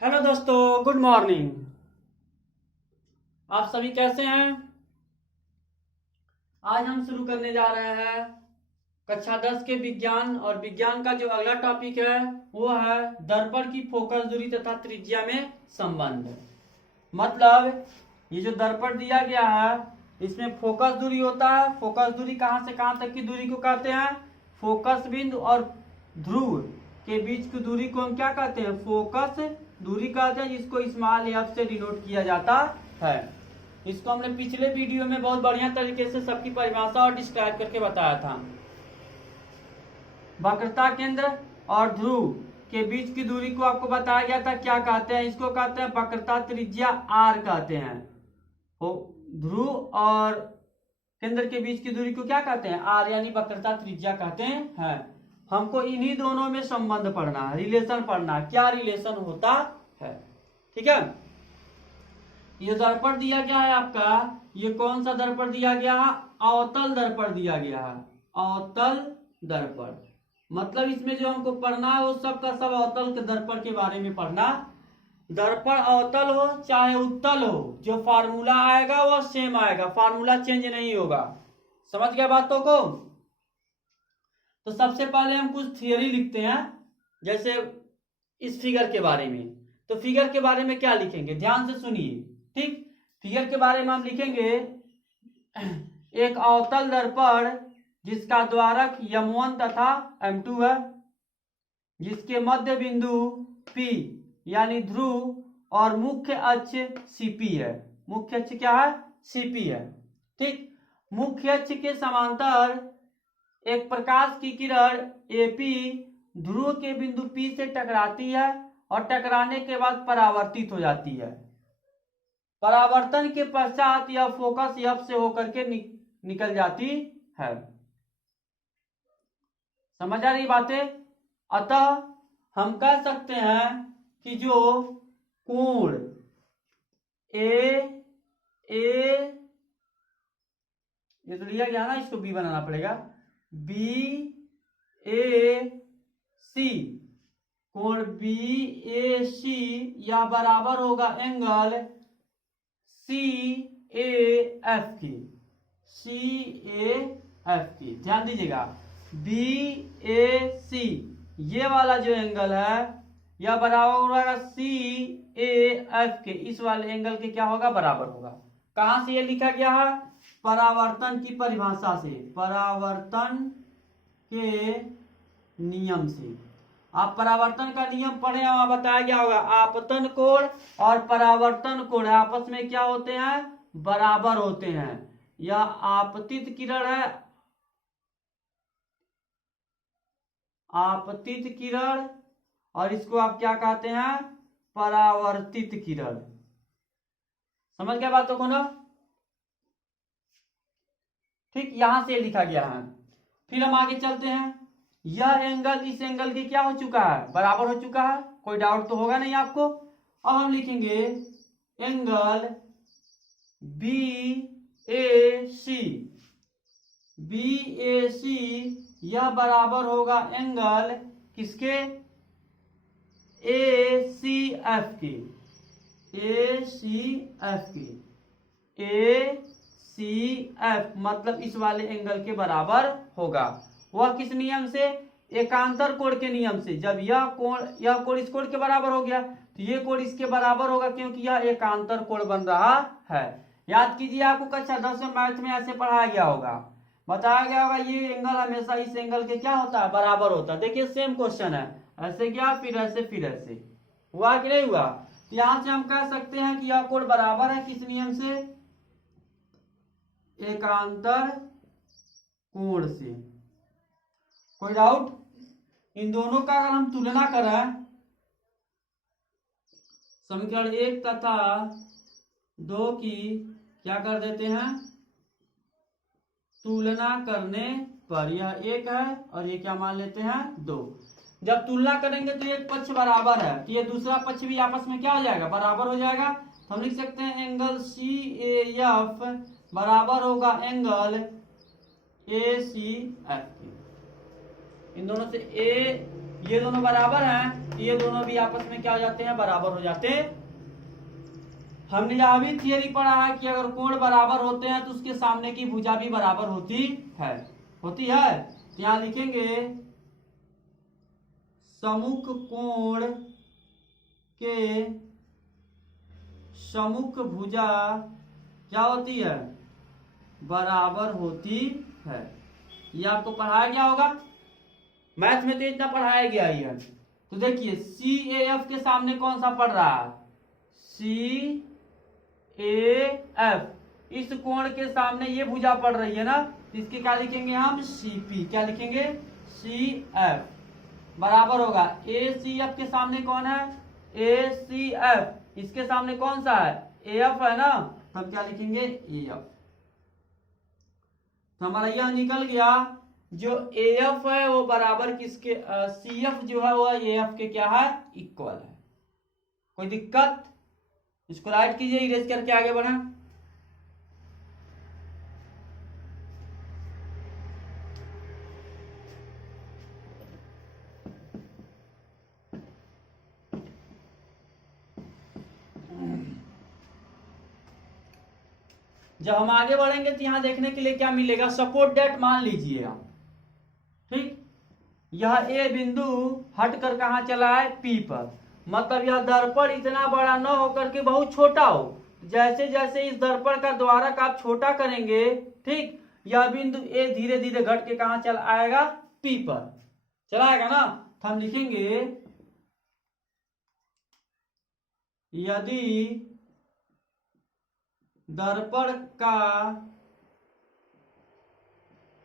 Hello दोस्तों, good morning. आप सभी कैसे हैं? आज हम शुरू करने जा रहे हैं कक्षा 10 के विज्ञान। और विज्ञान का जो अगला टॉपिक है वो है दर्पण की फोकस दूरी तथा त्रिज्या में संबंध। मतलब ये जो दर्पण दिया गया है इसमें फोकस दूरी होता है। फोकस दूरी कहाँ से कहाँ तक की दूरी को कहते हैं? फोकस बिंदु और ध्रुव के बीच की दूरी को हम क्या कहते हैं? फोकस दूरी कहते हैं, जिसको स्मॉल एफ से डिनोट किया जाता है। इसको हमने पिछले वीडियो में बहुत बढ़िया तरीके से सबकी परिभाषा और डिस्क्राइब करके बताया था। वक्रता केंद्र और ध्रुव के बीच की दूरी को आपको बताया गया था, क्या कहते हैं? इसको कहते हैं वक्रता त्रिज्या आर कहते हैं। ध्रुव और केंद्र के बीच की दूरी को क्या कहते हैं? आर, यानी वक्रता त्रिज्या कहते हैं। हमको इन्हीं दोनों में संबंध पढ़ना है, रिलेशन पढ़ना है, क्या रिलेशन होता है। ठीक है, ये दर्पण दिया गया है आपका। ये कौन सा दर्पण दिया गया है? अवतल दर्पण दिया गया है। अवतल दर्पण मतलब इसमें जो हमको पढ़ना है वो सब का सब अवतल के दर्पण के बारे में पढ़ना। दर्पण अवतल हो चाहे उत्तल हो, जो फार्मूला आएगा वो सेम आएगा, फार्मूला चेंज नहीं होगा। समझ गया बातों को? तो सबसे पहले हम कुछ थियरी लिखते हैं, जैसे इस फिगर के बारे में। तो फिगर के बारे में क्या लिखेंगे, ध्यान से सुनिए। ठीक, फिगर के बारे में हम लिखेंगे एक अवतल दर्पण जिसका द्वारक m1 तथा m2 है, जिसके मध्य बिंदु P यानी ध्रुव और मुख्य अक्ष CP है। मुख्य अक्ष क्या है? CP है। ठीक, मुख्य अक्ष के समांतर एक प्रकाश की किरण AP ध्रुव के बिंदु P से टकराती है और टकराने के बाद परावर्तित हो जाती है। परावर्तन के पश्चात यह फोकस F से होकर के निकल जाती है। समझ आ रही बातें? अतः हम कह सकते हैं कि जो कोण ये तो लिया गया ना, इसको B बनाना पड़ेगा। BAC, कोण BAC या बराबर होगा एंगल CAF की। ध्यान दीजिएगा, BAC ये वाला जो एंगल है यह बराबर होगा CAF के। इस वाले एंगल के क्या होगा? बराबर होगा। कहां से ये लिखा गया है? परावर्तन की परिभाषा से, परावर्तन के नियम से। आप परावर्तन का नियम पढ़े, वहां बताया गया होगा आपतन कोण और परावर्तन कोण आपस में क्या होते हैं? बराबर होते हैं। यह आपतित किरण है, आपतित किरण, और इसको आप क्या कहते हैं? परावर्तित किरण। समझ गया बातों को ना? ठीक, यहां से लिखा गया है। फिर हम आगे चलते हैं। यह एंगल इस एंगल के क्या हो चुका है? बराबर हो चुका है। कोई डाउट तो होगा नहीं आपको। अब हम लिखेंगे एंगल BAC यह बराबर होगा एंगल किसके? ACF की। ACF मतलब इस वाले एंगल के बराबर होगा। वह किस नियम से? एकांतर कोण के नियम से। जब यह कोण इस कोण के बराबर हो गया तो ये कोण इसके बराबर होगा, क्योंकि यह एकांतर कोण बन रहा है। याद कीजिए, आपको कक्षा 10 में मैथ में ऐसे पढ़ाया गया होगा, बताया गया होगा ये एंगल हमेशा इस एंगल के क्या होता है? बराबर होता है। देखिए सेम क्वेश्चन है, ऐसे गया फिर ऐसे फिर ऐसे। हुआ कि नहीं हुआ? तो यहां से हम कह सकते हैं कि यह कोण बराबर है किस नियम से? एकांतर कोण से। कोई डाउट? इन दोनों का अगर हम तुलना करें, समीकरण 1 तथा 2 की क्या कर देते हैं? तुलना करने पर यह 1 है और ये क्या मान लेते हैं? 2। जब तुलना करेंगे तो एक पक्ष बराबर है तो ये दूसरा पक्ष भी आपस में क्या हो जाएगा? बराबर हो जाएगा। तो हम लिख सकते हैं एंगल CAF बराबर होगा एंगल ACF। इन दोनों से ये दोनों बराबर हैं, ये दोनों भी आपस में क्या हो जाते हैं, बराबर हो जाते हैं। हमने यह भी थियरी पढ़ा है कि अगर कोण बराबर होते हैं तो उसके सामने की भुजा भी बराबर होती है। तो यहां लिखेंगे सम्मुख कोण के सम्मुख भुजा क्या होती है, बराबर होती है। ये आपको पढ़ाया गया होगा, मैथ में तो इतना पढ़ाया गया ही है। तो देखिए CAF के सामने कौन सा पड़ रहा है, CAF, इस कोण के सामने ये भुजा पड़ रही है ना, तो इसके क्या लिखेंगे हम, CP। क्या लिखेंगे, CF बराबर होगा ACF के सामने कौन है, ACF, इसके सामने कौन सा है, AF है ना, तब क्या लिखेंगे, AF। तो हमारा यह निकल गया, जो AF है वो बराबर किसके, CF जो है वो AF के क्या है, इक्वल है। कोई दिक्कत, इसको राइट कीजिए, इरेज करके आगे बढ़े। जब हम आगे बढ़ेंगे तो यहां देखने के लिए क्या मिलेगा, सपोर्ट डेट मान लीजिए आप, ठीक, यह ए बिंदु हट कर कहां चला है, पी पर, मतलब यह दर्पण इतना बड़ा न होकर के बहुत छोटा हो। जैसे जैसे इस दर्पण का द्वारक आप छोटा करेंगे, ठीक, यह बिंदु ए धीरे धीरे घट के कहां चला आएगा, पी पर चला आएगा ना। तो हम लिखेंगे यदि दर्पण का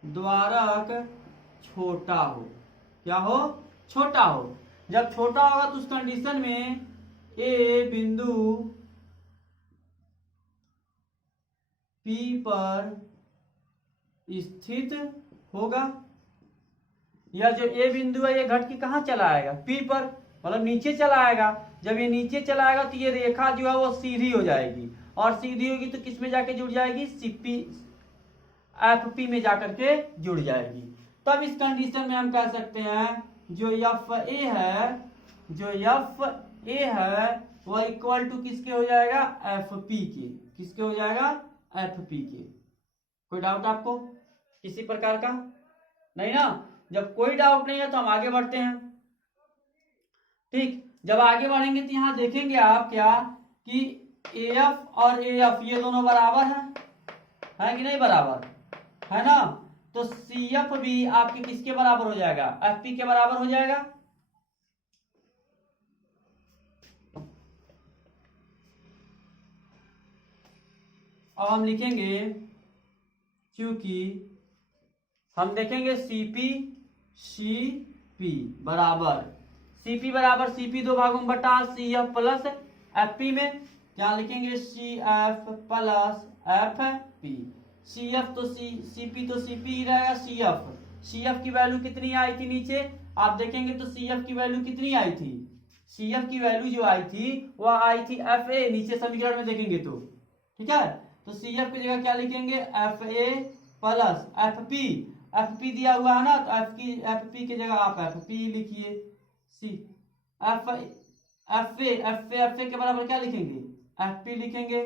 द्वारक छोटा हो, क्या हो, छोटा हो। जब छोटा होगा तो उस कंडीशन में ए बिंदु P पर स्थित होगा। यह जो ए बिंदु है ये घट के कहां चला आएगा, P पर, मतलब नीचे चला आएगा। जब ये नीचे चला आएगा तो ये रेखा जो है वो सीधी हो जाएगी, और सीधी होगी तो किस में जाके जुड़ जाएगी, CP FP में जाकर के जुड़ जाएगी। तब इस कंडीशन में हम कह सकते हैं जो FA है, जो FA है वह इक्वल टू किसके हो जाएगा, FP के। किसके हो जाएगा, FP के। कोई डाउट आपको किसी प्रकार का, नहीं ना। जब कोई डाउट नहीं है तो हम आगे बढ़ते हैं, ठीक। जब आगे बढ़ेंगे तो यहां देखेंगे आप क्या कि AF और AF ये दोनों बराबर हैं कि नहीं, बराबर है ना। तो CF भी आपके किसके बराबर हो जाएगा, FP के बराबर हो जाएगा। अब हम लिखेंगे, क्योंकि हम देखेंगे CP बराबर CP 2 भागों में बटा CF प्लस FP में, क्या लिखेंगे, CF प्लस FP। CF तो CP तो CP ही रहेगा, CF की वैल्यू कितनी आई थी नीचे, आप देखेंगे तो CF की वैल्यू कितनी आई थी, CF की वैल्यू जो आई थी वह आई थी FA, नीचे समीकरण में देखेंगे तो, ठीक है। तो CF की जगह क्या लिखेंगे, FA प्लस FP दिया हुआ है ना, तो FP की जगह आप FP लिखिए। FA के बराबर क्या लिखेंगे, FP लिखेंगे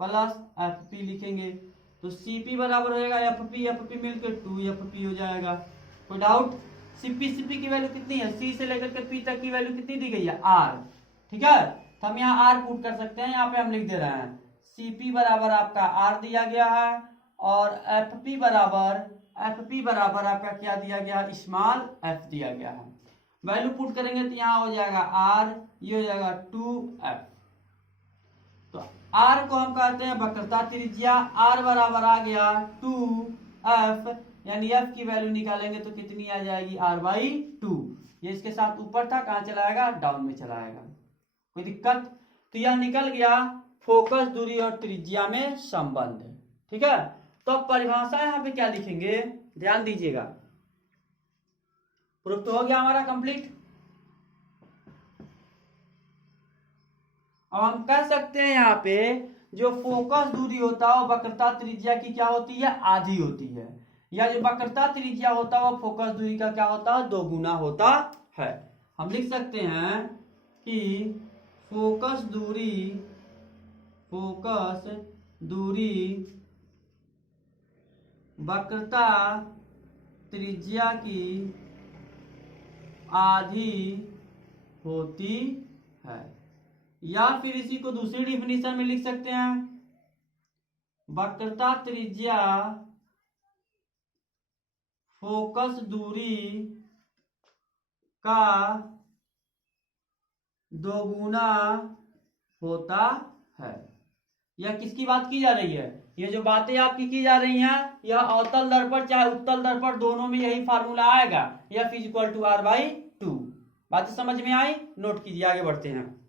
प्लस FP लिखेंगे, तो CP बराबर हो जाएगा FP मिलकर 2FP हो जाएगा। कोई डाउट, CP की वैल्यू कितनी है, C से लेकर के P तक की वैल्यू कितनी दी गई है, R, ठीक है। तो हम यहाँ R पुट कर सकते हैं, यहाँ पे हम लिख दे रहे हैं CP बराबर आपका R दिया गया है, और FP बराबर आपका क्या दिया गया, स्मॉल f दिया गया है। वैल्यू पुट करेंगे तो यहाँ हो जाएगा R, ये हो जाएगा 2f। तो R को हम कहते हैं वक्रता त्रिज्या, R बराबर आ गया 2f, यानी f की वैल्यू निकालेंगे तो कितनी आ जाएगी, R/2। ये इसके साथ ऊपर था, कहाँ चलाएगा, डाउन में चलाएगा। कोई दिक्कत, तो यह निकल गया फोकस दूरी और त्रिज्या में संबंध, ठीक है। तो परिभाषा यहाँ पे क्या लिखेंगे, ध्यान दीजिएगा। प्रूफ तो हो गया हमारा कंप्लीट। अब हम कह सकते हैं यहाँ पे जो फोकस दूरी होता है वो वक्रता त्रिज्या की क्या होती है, आधी होती है, या जो वक्रता त्रिज्या होता है वो फोकस दूरी का क्या होता है, 2 गुना होता है। हम लिख सकते हैं कि फोकस दूरी वक्रता त्रिज्या की आधी होती है। या फिर इसी को दूसरी डिफिनीशन में लिख सकते हैं, वक्रता त्रिज्या फोकस दूरी का दोगुना होता है। यह किसकी बात की जा रही है? ये जो बातें आपकी की जा रही हैं, यह अवतल दर्पण चाहे उत्तल दर्पण दोनों में यही फार्मूला आएगा, F = R/2। बात समझ में आई? नोट कीजिए, आगे बढ़ते हैं।